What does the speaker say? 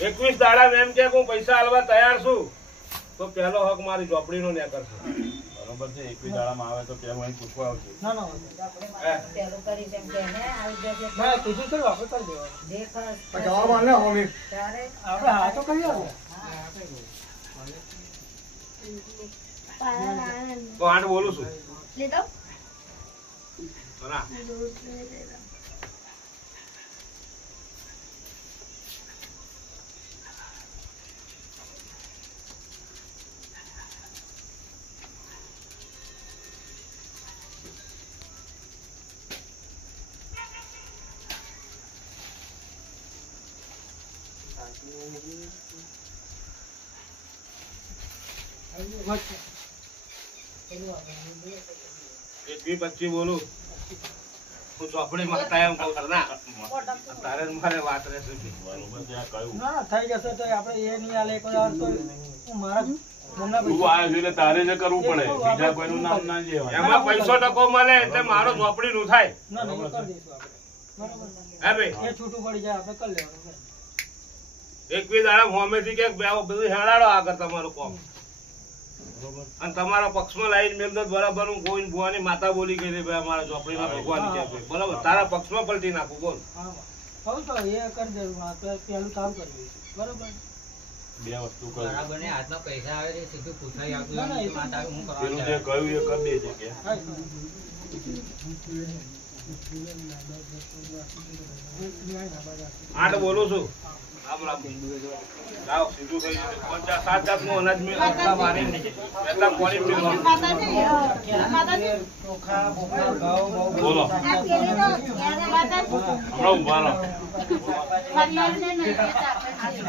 21 દાડા એમ કે હું પૈસા આલવા તૈયાર છું તો પહેલો હક મારી ઝોપડીનો ને કરશે બરોબર છે 21 દાડામાં આવે તો પેલું અહીં પૂછવા આવશે ના ના પેલું કરી જેમ કે ને આવી જશે ના કીધું તો આપણે કરી દેવાનું જે ખર્ચ જવાબ આલે હોમી ત્યારે આપણે હા તો કરી આવો તો આઠ બોલું છું લીધો ના એકવી 25 બોલું હું ચોપડી માંગતા એમ કહું છું ના તારે મારે વાત રહેશે બરોબર છે આ કયું ના ના થઈ જશે તો આપણે એ નહીં આલે કોઈ વાર તો હું મારા મનના તું આ એટલે તારે જ કરવું પડે બીજા કોઈનું નામ ના લેવાય એમાં 500% મળે એટલે મારો ચોપડી નું થાય ના ના એ કરી દઈશું આપણે બરોબર હે ભાઈ એ છૂટું પડી જાય આપણે કરી લેવાનું 21 દાડા હોમેથી કે બધું હેડાડો આગળ તમારું કામ અને તમારા પક્ષમાં લાઈન મેલતો બરાબર હું કોઈ ભુવાની માતા બોલી ગઈ છે ભાઈ અમારા ચોપડીના ભગવાન કે બરાબર તારા પક્ષમાં પલટી નાખું બોલ હા હવે તો એ કરી દેવું આ પેલું કામ કરી દઈશું બરોબર બે વસ્તુ કરું બરાબર ને હાથમાં પૈસા આવે છે સીધું પૂછાઈ આવતું ના, ના, હોય તો માતા હું કરવા પેલું જે કહ્યું એ કરી દેજે કે હા આઠ બોલું છું રામ રામ લાવ સીધું થઈ જશે 5-7 જાતનું અનાજ મેં એટલા મારી એટલા પાણી પીવાનું ચોખા બોખા ઘઉં બહુ બોલો આ કેરી તો હમણાં ઉભા રહો હરિયાળી ને નહીં